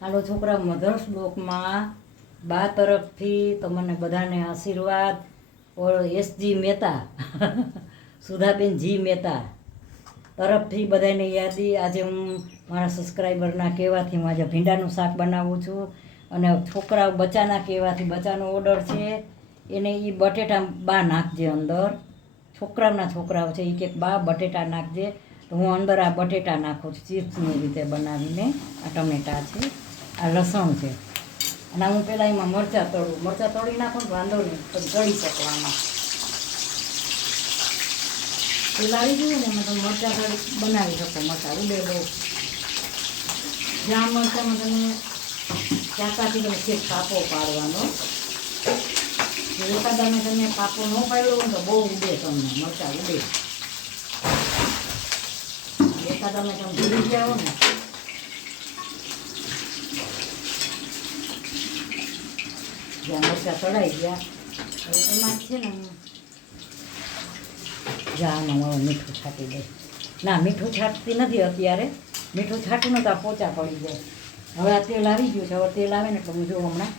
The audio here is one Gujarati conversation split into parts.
હાલો છોકરા, મધર્સ બ્લોકમાં બા તરફથી તમને બધાને આશીર્વાદ. ઓર એસજી મહેતા સુધાબેન જી મહેતા તરફથી બધાને યાદી. આજે હું મારા સબસ્ક્રાઈબરના કહેવાથી હું આજે ભીંડાનું શાક બનાવું છું. અને છોકરાઓ બચ્ચાના કહેવાથી બચ્ચાનો ઓર્ડર છે એને એ બટેટા બા નાખજે અંદર. છોકરાઓ છે એ કે બા બટેટા નાખજે, તો હું અંદર આ બટેટા નાખું છું ચિપ્સની રીતે બનાવીને. આ ટમેટા છે, આ લસણ છે, અને હું પહેલાં એમાં મરચાં તળી નાખું તો વાંધો નહીં, તો તળી શકવામાં પેલા આવી ગયું ને એમાં તમે મરચાં બનાવી શકો. મરચાં ઉડે બહુ જ્યાં મરચાંમાં તમે ચાકાથી તમે છેક કાપો પાડવાનો. એકાદામાં તમે પાકો ન પાડ્યો હોય તો બહુ ઉડે, તમને મરચાં ઉડે. એકાદામાં તમે ભૂલી ગયા હો ને જ્યાં મરચાં તળાઈ ગયા, હવે એમાં છે ને જ્યાં આમાં મીઠું છાંટી દે. ના, મીઠું છાંટતી નથી અત્યારે. મીઠું છાંટું ને તો આ પોચા પડી જાય. હવે આ તેલ આવી ગયું છે. હવે તેલ આવે ને તો હું જો હમણાં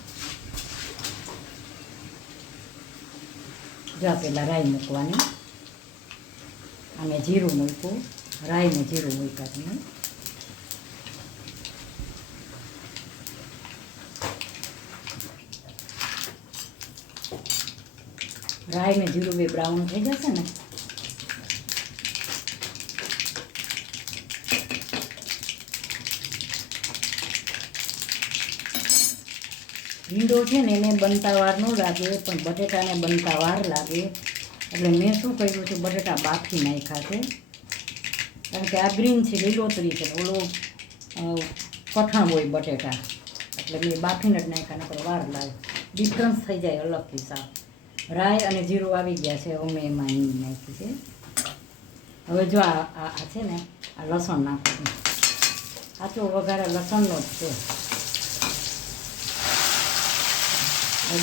જા પહેલાં રાઈ મૂકવાની. અને જીરું મૂક્યું, રાઈને જીરું મૂક્યા તમે. રાઈ ને જીરું બે બ્રાઉન થઈ જશે ને ભીંડો છે ને એને બનતા વાર ન લાગે, પણ બટેટાને બનતા વાર લાગે. એટલે મેં શું કર્યું છે, બટેટા બાફી નાખ્યા છે. કારણ કે આ ગ્રીન છે, લીલોતરી છે, ઓલો કઠણ હોય બટેટા, એટલે મેં બાફીને જ નાખ્યા, નકર વાર લાગે. ડિફરન્સ થઈ જાય અલગથી સાફ. રાઈ અને જીરું આવી ગયા છે, હવે મેં એમાં હિંગ નાખી છે. હવે જો આ છે ને આ લસણ નાખું છું. આચો વઘારે લસણનો જ છે.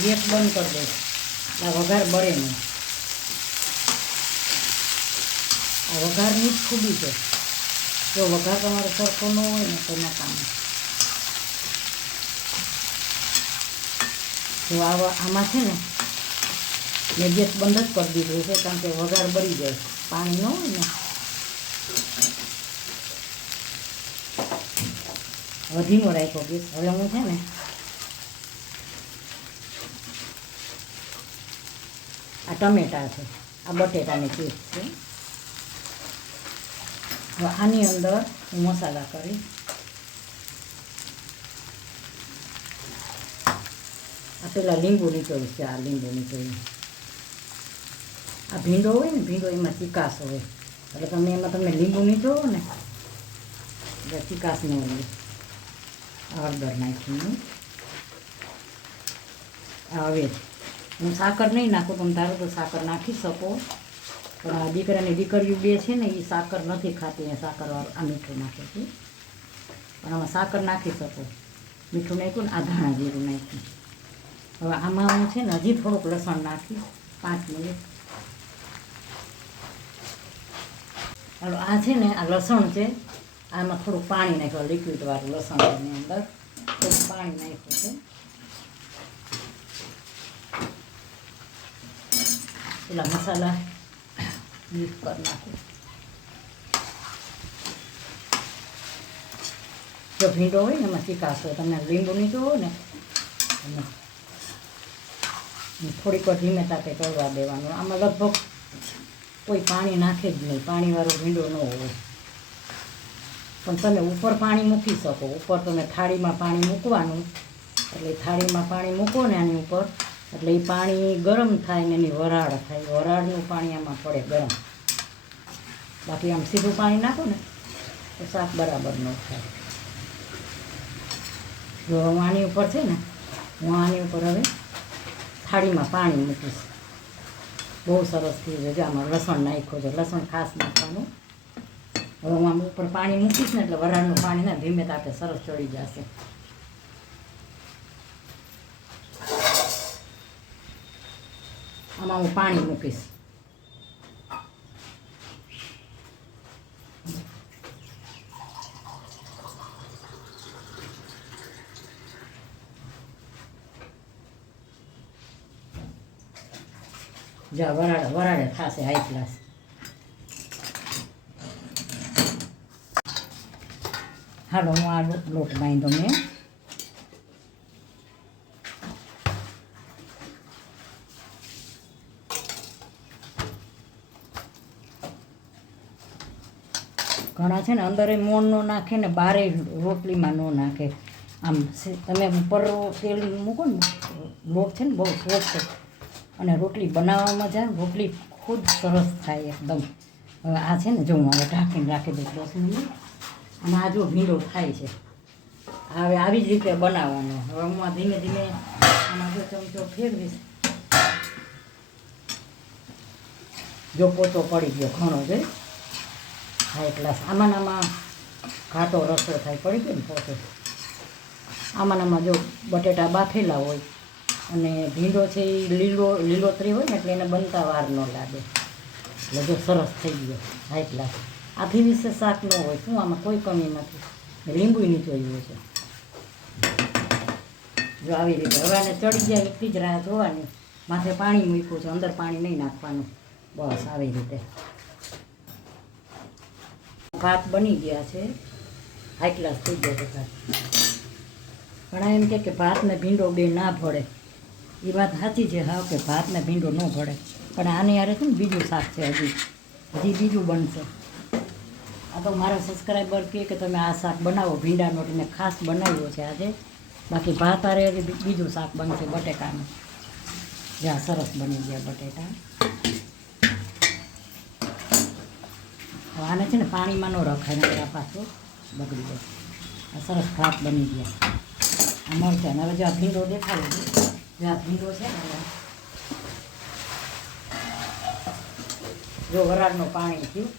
ગેસ બંધ કરી દે, આ વઘાર બળે નહીં. આ વઘારની જ ખૂબી છે. જો વઘાર તમારો સરખો ન હોય ને તો નકામ. જો આમાં છે ને મેં ગેસ બંધ જ કરી દીધું છે, કારણ કે વઘાર બળી જાય, પાણી ન હોય ને. હવે ધીમો રાખ્યો ગેસ. હવે હું છે ને આ ટમેટા છે, આ બટેટાની ચીપ્સ છે. હવે આની અંદર હું મસાલા કરી. આ પેલા લીંબુ નીકળ્યું છે, આ લીંબુ નીકળ્યું. આ ભીંડો હોય ને, ભીંડો એમાં ચીકાશ હોય, એટલે તમે એમાં તમે લીંબુ નીચોવો ને એટલે ચીકાશ ન હોય. હળદર નાખીને હવે હું સાકર નહીં નાખું, તમે ધારો તો સાકર નાખી શકો, પણ આ દીકરાની દીકરીઓ બે છે ને એ સાકર નથી ખાતી, એ સાકરવાળું આ મીઠું નાખે છે. પણ આમાં સાકર નાખી શકો. મીઠું નાખ્યું ને આ ધાણા જીરું નાખ્યું. હવે આમાં હું છે ને હજી થોડુંક લસણ નાખી 5 મિનિટ. હાલો, આ છે ને આ લસણ છે, આમાં થોડુંક પાણી નાખ્યું, લિક્વિડ વાળું લસણની અંદર થોડુંક પાણી નાખ્યું છે. પેલા મસાલા મિક્સ કરી નાખું. જો ભીંડો હોય ને એમાં ચીકાશ હોય, તમને લીંબુ નીચું હોય ને થોડીક વાર ધીમે તાપે કરવા દેવાનું. આમાં લગભગ કોઈ પાણી નાખે જ નહીં, પાણીવાળો ભીંડો ન હોય. પણ તમે ઉપર પાણી મૂકી શકો. ઉપર તમે થાળીમાં પાણી મૂકવાનું, એટલે થાળીમાં પાણી મૂકો ને આની ઉપર, એટલે એ પાણી ગરમ થાય ને એની વરાળ થાય. વરાળનું પાણી આમાં પડે ગરમ. બાકી આમ સીધું પાણી નાખો ને તો શાક બરાબર ન થાય. જો હું આની ઉપર છે ને, હું આની ઉપર હવે થાળીમાં પાણી મૂકીશ. બહુ સરસ થઈ જાય. આમાં લસણ નાખ્યું છે, લસણ ખાસ નાખવાનું. હવે હું આમ ઉપર પાણી મૂકીશ ને એટલે વરાળનું પાણી ને ધીમે તાપે સરસ ચડી જશે. આમાં હું પાણી મૂકીશ. જા વરાળે વરાળે થશે હાઈ ક્લાસ. હાલો હું આ લોટ બાંધો મેં. ઘણા છે ને અંદર મોણ ન નાખે ને બારે રોટલીમાં ન નાખે. આમ તમે ઉપર તેલ મૂકો ને લોટ છે ને બહુ સોફ્ટ અને રોટલી બનાવવામાં જાય રોટલી ખુદ સરસ થાય એકદમ. હવે આ છે ને જો હું હવે ઢાંકીને રાખી દઉં 10 મિનિટ. અને આ જો ભીંડો થાય છે હવે આવી જ રીતે બનાવવાનો. હવે હું આ ધીમે ધીમે આમાં જો ચમચો ફેરવીશ. જો પોચો પડી ગયો ઘણો જોઈ હાઈ ક્લાસ. આમાં ઘાટો રસો થાય પડી ગયો ને પોચો. આમાં જો બટેટા બાફેલા હોય અને ભીંડો છે એ લીલોતરી હોય ને એટલે એને બનતા વાર ન લાગે. એટલે જો સરસ થઈ ગયો હાઈ ક્લાસ. આથી વિશે શાક ન હોય શું આમાં કોઈ કમી નથી. લીંબુ નીચોયું છે જો આવી રીતે. હવે આને ચડી જાય એટલી જ રાહ જોવાની. માથે પાણી મૂક્યું છે અંદર પાણી નહીં નાખવાનું. બસ આવી રીતે ભાત બની ગયા છે હાઈ ક્લાસ થઈ ગયો છે ભાત. ઘણા એમ કે ભાત ને ભીંડો બે ના ભળે. એ વાત સાચી છે હા કે ભાત ને ભીંડો ન ભળે. પણ આની યારે છે ને બીજું શાક છે હજી બીજું બનશે. આ તો મારા સબસ્ક્રાઈબર કહે કે તમે આ શાક બનાવો ભીંડાનો એટલે મેં ખાસ બનાવ્યો છે આજે. બાકી ભાત આરે બીજું શાક બનશે બટેકાનું. જ્યાં સરસ બની ગયા બટેટા. આને છે ને પાણીમાં ન રખાય ને પાછું બગડી જાય. આ સરસ ભાત બની ગયા. આ મરચાં હવે જો આ ભીંડો દેખાડો જો આ ભીંડો છે ને જો વરાળનું પાણી થયું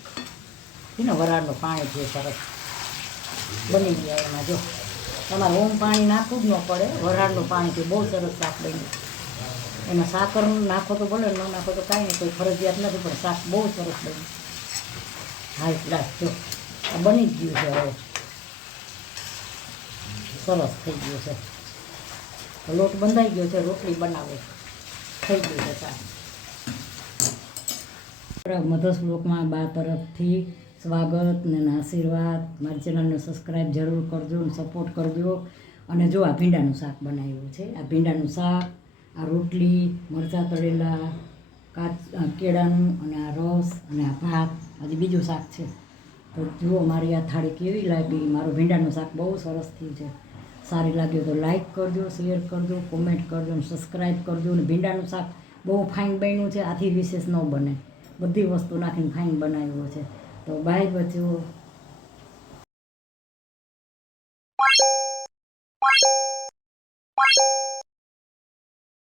ને વરાળનું પાણી થયું સરસ બની ગયા. એમાં જો તમારે ઓમ પાણી નાખવું જ ન પડે. વરાળનું પાણીથી બહુ સરસ શાક બન્યું. એમાં સાકર નાખો તો ભલે ન નાખો તો કાંઈ નહીં કોઈ ફરજિયાત નથી પણ શાક બહુ સરસ બન્યું હાઈ ક્લાસ. જો આ બની જ ગયું છે હવે સરસ થઈ ગયું છે. લોટ બંધાઈ ગયો છે રોટલી બનાવે થઈ ગયું છે શાક. મધ્યશ્લોકમાં બા તરફથી સ્વાગત ને આશીર્વાદ. મારી ચેનલને સબસ્ક્રાઈબ જરૂર કરજો અને સપોર્ટ કરજો. અને જો આ ભીંડાનું શાક બનાવ્યું છે. આ ભીંડાનું શાક, આ રોટલી, મરચાં તળેલા, કેળાનું અને આ રસ અને આ ભાત. હજી બીજું શાક છે. તો જુઓ મારી આ થાળી કેવી લાગી. મારું ભીંડાનું શાક બહુ સરસ થયું છે. સારી લાગ્યું તો લાઈક કરજો, શેર કરજો, કોમેન્ટ કરજો અને સબસ્ક્રાઈબ કરજો. અને ભીંડાનું શાક બહુ ફાઇન બન્યું છે. આથી વિશેષ ન બને. બધી વસ્તુ નાખીને ફાઇન બનાવ્યો છે. તો બાય બચ્ચો.